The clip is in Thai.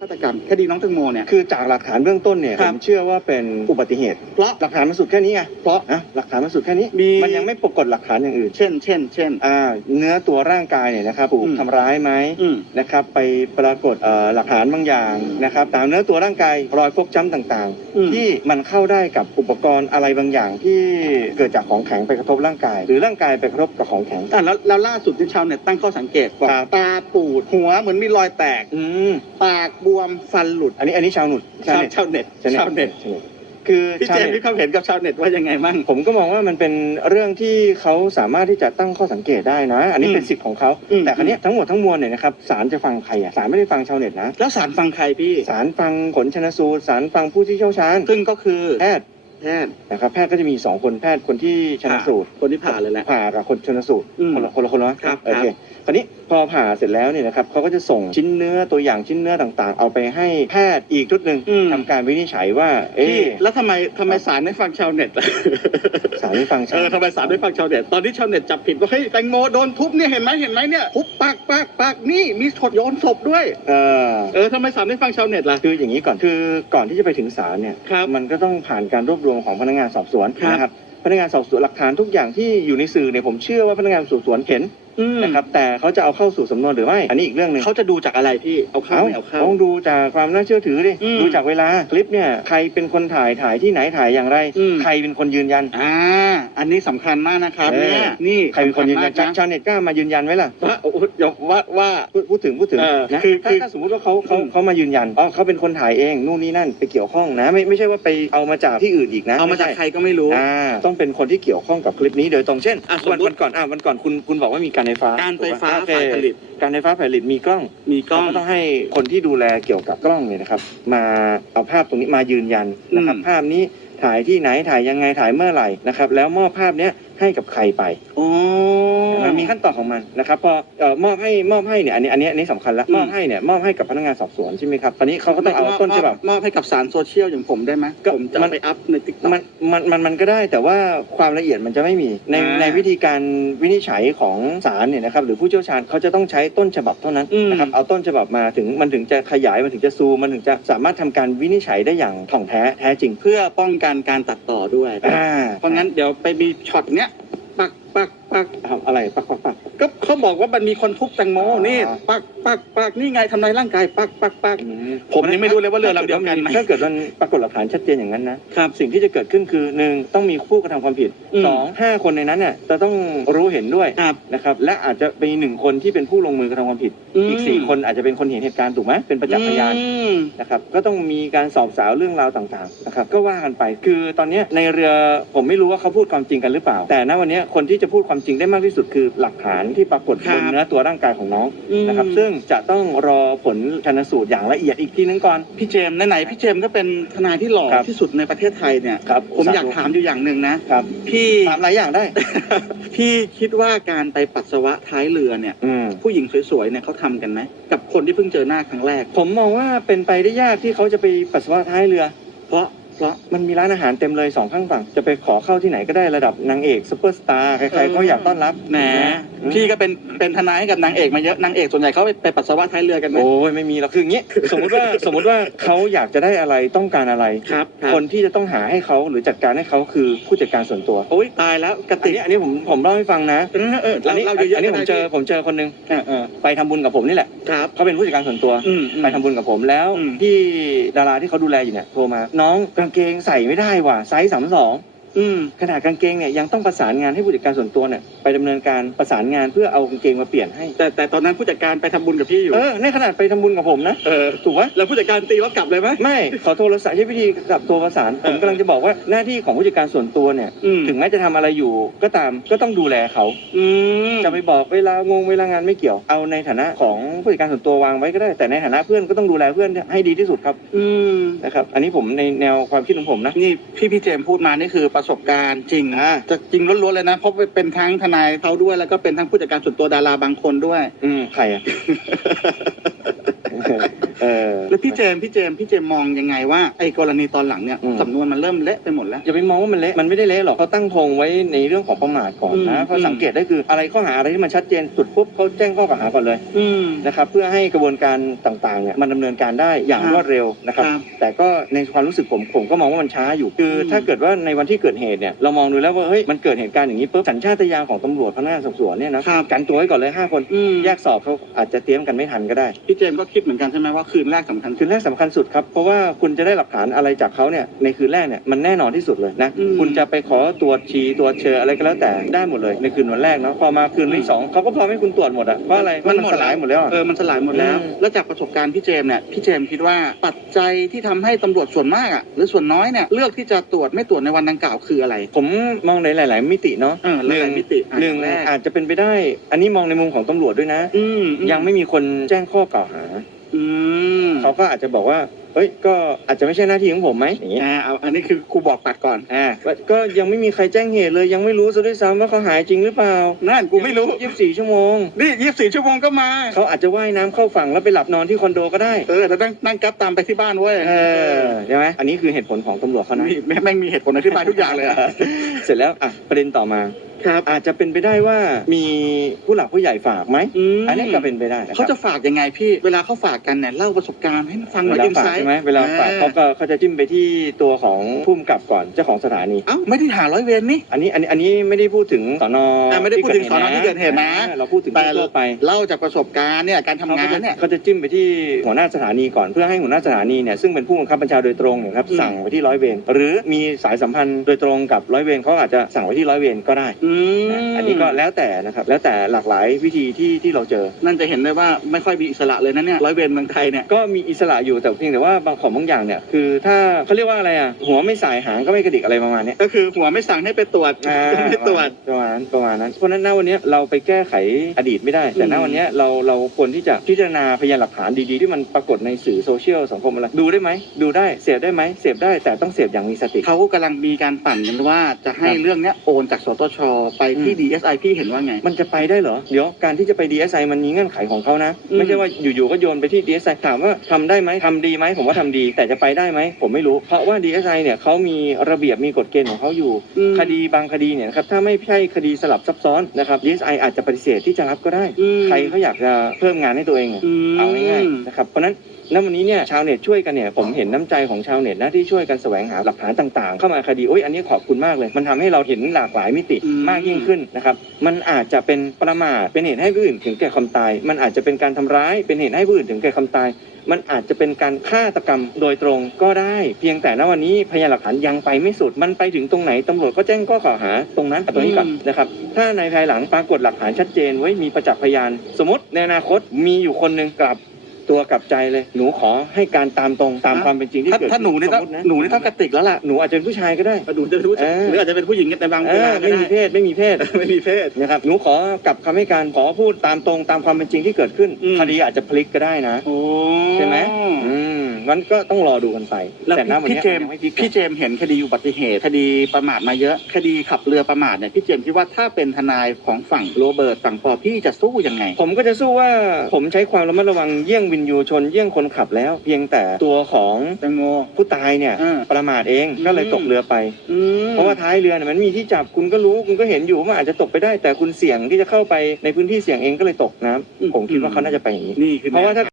ฆาตกรรมคดีน้องแตงโมเนี่ย คือจากหลักฐานเบื้องต้นเนี่ยคผรับมเชื่อว่าเป็นอุบัติเหตุ เพราะหลักฐานมันสุดแค่นี้ไงเพราะนะหลักฐานมันสุดแค่นี้มี มันยังไม่ปรากฏหลักฐานอย่างอื่นเช่น เช่น เช่น อ่าเนื้อตัวร่างกายเนี่ยนะครับถูกอืม ทำร้ายไหมอืม นะครับ ไปปรากฏเอ่อหลักฐานบางอย่างนะครับตามเนื้อตัวร่างกายรอยฟกช้ำต่างอืม ๆ ที่มันเข้าได้กับอุปกรณ์อะไรบางอย่างที่เกิดจากของแข็งไปกระทบร่างกาย หรือร่างกายไปกระทบกับของแข็ง อะแล้วแล้วล่าสุดที่ชาวเน็ตตั้งข้อสังเกตว่าครับ ตาปูดหัวเหมือนมีรอยแตก อืม ปากบวมฟันหลุด อันนี้อันนี้ชาวหนุดชาวชาวเน็ตชาวเน็ตชาวเน็ตชาวเน็ตคือพี่ชาวเจมส์เน็ตมีความเห็นกับชาวเน็ตว่ายังไงมั่งผมก็มองว่ามันเป็นเรื่องที่เขาสามารถที่จะตั้งข้อสังเกตได้นะ อันนี้อืมเป็นสิทธิ์ของเขาอืมแต่ครั้นี้ยทั้งหมดทั้งมวลเนี่ยนะครับศาลจะฟังใครอะศาลไม่ได้ฟังชาวเน็ตนะ แล้วสารฟังใครพี่ศาลฟังผลชนสูตรศาลฟังผู้ที่เชี่ยวชาญซึ่งก็คือแพทย์แพทย์นะครับแพทย์ก็จะมีสองคนแพทย์คนที่ชนสูตรคนที่ผ่าเลยแหละผ่ากับคนชนสูตรอืมคนละคนละคนละครับโอเคคราวนี้พอผ่าเสร็จแล้วเนี่ยนะครับเขาก็จะส่งชิ้นเนื้อตัวอย่างชิ้นเนื้อต่างๆ เอาไปให้แพทย์อีกชุดหนึ่งอืม ทำการวินิจฉัยว่า เอ๊พี่ะแล้วทำไมทำไมสารไม่ฟังชาวเน็ตล่ะศาลไม่ฟังเอชาวอทำไมสารไม่ฟังชาวเน็ตตอนที่ชาวเน็ตจับผิดว่าเฮ้ยแตงโมโดนทุบเนี่ยเห็นไหมเห็นไหมเนี่ยทุบปากปากปากนี่มีถดโยนศพด้วย เออ เออทำไมสารไม่ฟังชาวเน็ตล่ะ คืออย่างนี้ก่อนคือก่อนที่จะไปถึงศาลเนี่ยครับมันก็ต้องผ่านการรวบรวมของพนักงานสอบสวนครับ นะครับพนักงานสอบสวนหลักฐานทุกอย่างที่อยู่ในสื่อเนี่ยผมเชื่อว่าพนักงานสอบสวนเห็น อืมนะครับแต่เขาจะเอาเข้าสู่สำนวนหรือไม่อันนี้อีกเรื่องหนึ่งเขาจะดูจากอะไรพี่เอาเข้าเอาไม่เอาเข้า ต้องดูจากความน่าเชื่อถือดิอืมดูจากเวลาคลิปเนี่ยใครเป็นคนถ่ายถ่ายที่ไหนถ่ายอย่างไร อืม ใครเป็นคนยืนยัน อ่าอันนี้สำคัญมากนะครับเออ เนี่ยนี่ใครเป็นคนยืนยันสำคัญมากชาวเน็ตกล้ามายืนยันไหมล่ะว่าโอ้โหเดี๋ยวว่าว่า พูดพูดถึงพูดถึงเออนะคือถ้าคือถ้าสมมุติว่าเขาเขาอืมเขามายืนยันอ๋อเขาเป็นคนถ่ายเองนู่นนี่นั่นไปเกี่ยวข้องนะ ไม่ไม่ใช่ว่าไปเอามาจากที่อื่นอีกนะเอามาจากไใช่ใครก็ไม่รู้ อ่าต้องเป็นคนที่เกี่ยวข้องกับคลิปนี้โดยตรงเช่นอะสมวันมุติ วันก่อนอ่าวันก่อนคุณคุณบอกว่ามีการไฟฟ้าการไฟฟ้าถูกปะฝ่ายผลิตโอเคการไฟฟ้าฝ่ายผลิตมีกล้องมีกล้องเราก็ต้องให้คนที่ดูแลเกี่ยวกับกล้องเนี่ยนะครับ มาเอาภาพตรงนี้มายืนยันนะครับอืมภาพนี้ถ่ายที่ไหนถ่ายยังไงถ่ายเมื่อไหร่นะครับ แล้วมอบภาพเนี้ยให้กับใครไปโอ้ มันมีขั้นตอนของมันนะครับพอเอ่อมอบให้มอบให้เนี่ยอันนี้อันนี้อันนี้สำคัญแล้วอืม มอบให้เนี่ยมอบให้กับพนักงานสอบสวนใช่ไหมครับตอนนี้เขาก็ต้องเอาต้นฉบับ มอบให้กับสารโซเชียลอย่างผมได้ไหมก็ผมจะมัเอาน ไปอัพในติ๊กต็อก มันมันมันมันก็ได้แต่ว่าความละเอียดมันจะไม่มีในอ่าในวิธีการวินิจฉัยของศาลเนี่ยนะครับหรือผู้เชี่ยวชาญเขาจะต้องใช้ต้นฉบับเท่านั้นนะครับเอาต้นฉบับมาถึงมันถึงจะขยายมันถึงจะซูมมันถึงจะสามารถทำการวินิจฉัยได้อย่างถ่องแท้แท้จริงเพื่อป้องกันการตัดต่อด้วย อ่า เพราะงั้นเดี๋ยวไปมีช็อตเนี้ย ปักอะไรปักปักปัก ก็เขาบอกว่ามันมีคนทุบแตงโมอ๋อนี่ปักปักปักนี่ไงทำลายร่างกายปักปักปัก ผมยังไม่รู้เลยว่าเรือลำเดียวกันไหม ถ้าเกิดมันปรากฏหลักฐานชัดเจนอย่างนั้นนะครับ สิ่งที่จะเกิดขึ้นคือหนึ่งต้องมีผู้กระทำความผิดอืม สองห้าคนในนั้นเนี่ยจะต้องรู้เห็นด้วยครับ นะครับและอาจจะมีหนึ่งคนที่เป็นผู้ลงมือกระทำความผิดอีกสี่คนอาจจะเป็นคนเห็นเหตุการณ์ถูกไหมเป็นประจักษ์พยาน อืม นะครับก็ต้องมีการสอบสาวเรื่องราวต่างๆนะครับก็ว่ากันไปคือตอนเนี้ยในเรือผมไม่รู้ว่าเขาพูดความจริงกันหรือเปล่า แต่ณวันเนี้ยคนที่จะพูดความจริงได้มากที่สุดคือหลักฐานที่ปรากฏครับบนเนื้อตัวร่างกายของน้องอืมนะครับ ซึ่งจะต้องรอผลชันสูตรอย่างละเอียดอีกทีนึงก่อน พี่เจมส์ไหนๆพี่เจมส์ก็เป็นทนายที่หล่อครับที่สุดในประเทศไทยเนี่ยครับผมอยากถามอยู่อย่างหนึ่งนะครับพี่ถามหลายอย่างได้ พี่คิดว่าการไปปัสสาวะท้ายเรือเนี่ยอืมผู้หญิงสวยๆเนี่ยเขาทำกันไหมกับคนที่เพิ่งเจอหน้าครั้งแรก ผมมองว่าเป็นไปได้ยากที่เขาจะไปปัสสาวะท้ายเรือ เพราะ เพราะมันมีร้านอาหารเต็มเลยสองข้างฝั่ง จะไปขอเข้าที่ไหนก็ได้ระดับนางเอกซุปเปอร์สตาร์ใครๆก็อยากต้อนรับแหมอืม พี่ก็เป็นเป็นทนายให้กับนางเอกมาเยอะนางเอกส่วนใหญ่เขาไปไปปัสสาวะท้ายเรือกันไหม โอ้ยไม่มีหรอกคืออย่างนี้สมมติว่าสมมติว่าเขาอยากจะได้อะไรต้องการอะไร ครับครับ คนที่จะต้องหาให้เขาหรือจัดการให้เขาคือผู้จัดการส่วนตัวโอ้ยตายแล้วกระอันติกนี้อันนี้ผมผมเล่าให้ฟังนะเออเอออันนี้เราเยอะๆอันนี้ก็ผมได้เจอพี่ผมเจอคนหนึงเออเออไปทำบุญกับผมนี่แหละครับ เขาเป็นผู้จัดการส่วนตัว อืมอืม ไปทำบุญกับผมแล้วอืมที่ดาราที่เขาดูแลอยู่เนี่ยโทรมาน้องกางเกงใส่ไม่ได้ว่ะไซส์สามสอง อืมขนาดกางเกงเนี่ยยังต้องประสานงานให้ผู้จัดการส่วนตัวเนี่ยไปดำเนินการประสานงานเพื่อเอากางเกงมาเปลี่ยนให้ แต่แต่ตอนนั้นผู้จัดการไปทำบุญกับพี่อยู่ เออในขนาดไปทำบุญกับผมนะเออ ถูกไหมแล้วผู้จัดการตีว่ากลับเลยไหม ไม่ขอโทรศัพท์ใช้วิธีกับโทรประสานเอผอมกำลังจะบอกว่าหน้าที่ของผู้จัดการส่วนตัวเนี่ย อืม ถึงแม้จะทำอะไรอยู่ก็ตามก็ต้องดูแลเขา อืมจะไปบอกเวลางงเวลางานไม่เกี่ยว เอาในฐานะของผู้จัดการส่วนตัววางไว้ก็ได้ แต่ในฐานะเพื่อนก็ต้องดูแลเพื่อนให้ดีที่สุดครับอืม นะครับ อันนี้ผมในแนวความคิดของผมนะ นี่พี่พี่เจมส์พูดมานี่คือประสบการณ์จริงอ่า จะจริงล้วนๆเลยนะเพราะเป็นทั้งทนายเขาด้วยแล้วก็เป็นทั้งผู้จัดการส่วนตัวดาราบางคนด้วย อืมใครอะ เอเออ แล้วพี่เจมส์พี่เจมส์พี่เจมส์มองยังไงว่าไอ้กรณีตอนหลังเนี่ยอืม สำนวนมันเริ่มเละไปหมดแล้ว อย่าไปมองว่ามันเละ มันไม่ได้เละหรอกเขาตั้งธงไว้ในเรื่องของประมาทก่อนอืนะมเพราะสังเกตได้คืออะไรข้อหาอะไรที่มันชัดเจนสุดปุ๊บเขาแจ้งข้อกล่าวหาก่อนเลยอืม นะครับเพื่อให้กระบวนการต่างๆเนี่ยมันดำเนินการได้อย่างครับรวดเร็วนะครับ ครับแต่ก็ในความรู้สึกผมผมก็มองว่ามันช้าอยู่ คืออม ถ้าเกิดว่าในวันที่เกิดเหตุเนี่ยเรามองดูแล้วว่าเฮ้ยมันเกิดเหตุการณ์อย่างนี้ปุ๊บสัญชาตญาณของตำรวจพนักงานสอบสวนเนี่ยนะครับกันตัวไว้ก่อนเลยห้าคนอืมแยกสอบเขาอาจจะเตรียมกันไม่ทันก็ได้ พี่เจมส์ก็คิดเหมือนกันใช่ไหมว่าคืนแรกสำคัญคืนแรกสำคัญสุดครับเพราะว่าคุณจะได้หลักฐานอะไรจากเขาเนี่ยในคืนแรกเนี่ยมันแน่นอนที่สุดเลยนะอืมคุณจะไปขอตรวจชีตรวจเชื้ออะไรก็แล้วแต่ได้หมดเลยในคืนวันแรกเนาะพอมาคืนวันที่สองเขาก็พร้อมให้คุณตรวจหมดอะเพราะอะไรมันสลายหมดแล้วอะเออมันสลายหมดแล้วอืมแล้วจากประสบการณ์พี่เจมส์เนี่ยพี่เจมส์คิดว่าปัจจัยที่ทำให้ตำรวจส่วนมากอะหรือส่วนน้อยเนี่ยเลือกที่จะตรวจไม่ตรวจในวันดังกล่าวคืออะไร ผมมองในหลาย ๆ มิติเนาะเออหลายๆมิติอะหนึ่งอย่างแรกอาจจะเป็นไปได้ อันนี้มองในมุมของตำรวจด้วยนะอืมอืยังไม่มีคนแจ้งข้อกล่าวหา อืมเขาก็อาจจะบอกว่าเอ้ยก็อาจจะไม่ใช่หน้าที่ของผมไหมอย่างนี้อ่าเอาอันนี้คือครูบอกปัดก่อนอ่าก็ยังไม่มีใครแจ้งเหตุเลยยังไม่รู้ซะด้วยซ้ำว่าเขาหายจริงหรือเปล่านั่นกูไม่รู้ ยี่สิบสี่ชั่วโมง นี่ยี่สิบสี่ชั่วโมงก็มา เขาอาจจะว่ายน้ำเข้าฝั่งแล้วไปหลับนอนที่คอนโดก็ได้เออแต่นั่งนั่งกลับตามไปที่บ้านเว้ยเออใช่ไหมอันนี้คือเหตุผลของตำรวจเขานะ นี่แม่งแม่งมีเหตุผลอธิบายทุกอย่างเลยอะ เสร็จแล้วอะประเด็นต่อมา ครับ อาจจะเป็นไปได้ว่ามีผู้หลักผู้ใหญ่ฝากไหมมอันนี้ก็เป็นไปได้นะครับเขาจะฝากยังไงพี่ เวลาเขาฝากกันเนี่ยเล่าประสบการณ์ให้ฟังหน่เวอยลาอินฝากไซต์ใช่ไหมเวลาฝากเขาก็เขาจะจิ้มไปที่ตัวของผู้กำกับก่อนเจ้าของสถานี เอ้าไม่ได้หาร้อยเวรนี่ อันนี้อันนี้อันนี้ไม่ได้พูดถึงสอนออ่าไม่ได้พูดถึงสอนอที่เกิดเหตุนะ อ่าเราพูดถึงแต่ทั่วไป เล่าจากประสบการณ์เนี่ยการทำงานเนี่ย เขาจะจิ้มไปที่หัวหน้าสถานีก่อนเพื่อให้หัวหน้าสถานีเนี่ยซึ่งเป็นผู้บังคับบัญชาโดยตรงเนี่ยครับอืม สั่งไปที่ร้อยเวรหรือมีสายสัมพันธ์โดยตรงกับร้อยเวรเขาอาจจะสั่งไปที่ร้อยเวรก็ได้ อืมนะอันนี้ก็แล้วแต่นะครับแล้วแต่หลากหลายวิธีที่ที่เราเจอ นั่นจะเห็นได้ว่าไม่ค่อยมีอิสระเลยนะเนี่ยร้อยเวรเมืองไทยเนี่ยก็มีอิสระอยู่แต่เพียงแต่ว่าบางของบางอย่างเนี่ยคือถ้าเขาเรียกว่าอะไรอะหัวไม่สายหางก็ไม่กระดิกอะไรประมาณเนี้ยก็คือหัวไม่สั่งให้ไปตรวจอ่าไม่ตรวจประมาณนั้นประมาณนั้นเพราะฉะนั้นณวันเนี้ยเราไปแก้ไขอดีตไม่ได้ แต่ณอืมวันเนี้ยเราเราควรที่จะพิจารณาพยานหลักฐานดีๆ ที่มันปรากฏในสื่อโซเชียลสังคมอะไรดูได้ไหมดูได้เสพได้ไหมเสพได้แต่ต้องเสพอย่างมีสติเขากำลังมีการปั่นกันว่าจะให้ครับเรื่องเนี้ยโอนจากสตชไปที่อืม DSI พี่เห็นว่าไง มันจะไปได้เหรอ เดี๋ยวการที่จะไป DSI มันมีเงื่อนไขของเขานะ อืม ไม่ใช่ว่าอยู่ๆก็โยนไปที่ DSI ถามว่าทำได้ไหมทำดีไหมผมว่าทำดี แต่จะไปได้ไหมผมไม่รู้ เพราะว่า DSI เนี่ยเขามีระเบียบมีกฎเกณฑ์ของเขาอยู่ อืมคดีบางคดีเนี่ยนะครับถ้าไม่ใช่คดีสลับซับซ้อนนะครับ DSI อาจจะปฏิเสธที่จะรับก็ได้ อืมใครเขาอยากจะเพิ่มงานให้ตัวเองอะมเอาง่ายๆนะครับเพราะฉะนั้น ณวันนี้เนี่ยชาวเน็ตช่วยกันเนี่ยผมเห็นน้ำใจของชาวเน็ตนะที่ช่วยกันแสวงหาหลักฐานต่างๆ เข้ามาคดีโอ้ยอันนี้ขอบคุณมากเลย มันทำให้เราเห็นหลากหลายมิติอืม มากยิ่งขึ้นนะครับมันอาจจะเป็นประมาทเป็นเหตุให้ผู้อื่นถึงแก่ความตาย มันอาจจะเป็นการทำร้ายเป็นเหตุให้ผู้อื่นถึงแก่ความตาย มันอาจจะเป็นการฆาตกรรมโดยตรงก็ได้ เพียงแต่ณวันนี้พยานหลักฐานยังไปไม่สุด มันไปถึงตรงไหนตำรวจก็แจ้งข้อกล่าวหาตรงนั้นกับตรงนี้ก่อนอืม นะครับ ถ้าในภายหลังปรากฏหลักฐานชัดเจนไว้มีประจักษ์พยาน สมมติในอนาคตมีอยู่คนหนึ่งกลับ ตัวกลับใจเลย หนูขอให้การตามตรงตามความเป็นจริงที่ถ้าเกิดถ้าหนูนี่ต้องสมมุะหนูนี่ต้องกระติกแล้วล่ะหนูอาจจะเป็นผู้ชายก็ได้ หนูจะเป็นผู้ชายเออหรืออาจจะเป็นผู้หญิงในบางเอเวอลาก็ไม่ได้ มีเพศไม่มีเพศ ไม่มีเพศ นะครับหนูขอกลับคำให้การขอพูดตามตรงตามความเป็นจริงที่เกิดขึ้นอืม คดีอาจจะพลิกก็ได้นะ โอ้ ใช่ไหมอืม มันก็ต้องรอดูกันไปแล้วแต่ณวันพี่นี้เจมส์ยังไม่พลิกพี่เจมส์เห็นคดีอุบัติเหตุ คดีประมาทมาเยอะ คดีขับเรือประมาทเนี่ยพี่เจมส์คิดว่าถ้าเป็นทนายของฝั่งโรเบิร์ตฝั่งปอพี่จะสู้ยังไง ผมก็จะสู้ว่าผมใช้ความระมัดระวังเยี่ยงวินยูชนเยี่ยงคนขับแล้ว เพียงแต่ตัวของแตงโม ผู้ตายเนี่ยอ่าประมาทเองก็เลยอืมตกเรือไป อืมเพราะว่าท้ายเรือเนี่ยมันมีที่จับคุณก็รู้คุณก็เห็นอยู่ว่ามันอาจจะตกไปได้ แต่คุณเสี่ยงที่จะเข้าไปในพื้นที่เสี่ยงเองก็เลยตกน้ำผมคิดว่าเขาน่าจะไปอย่างนี้ นี่คือเพราะว่าถ้า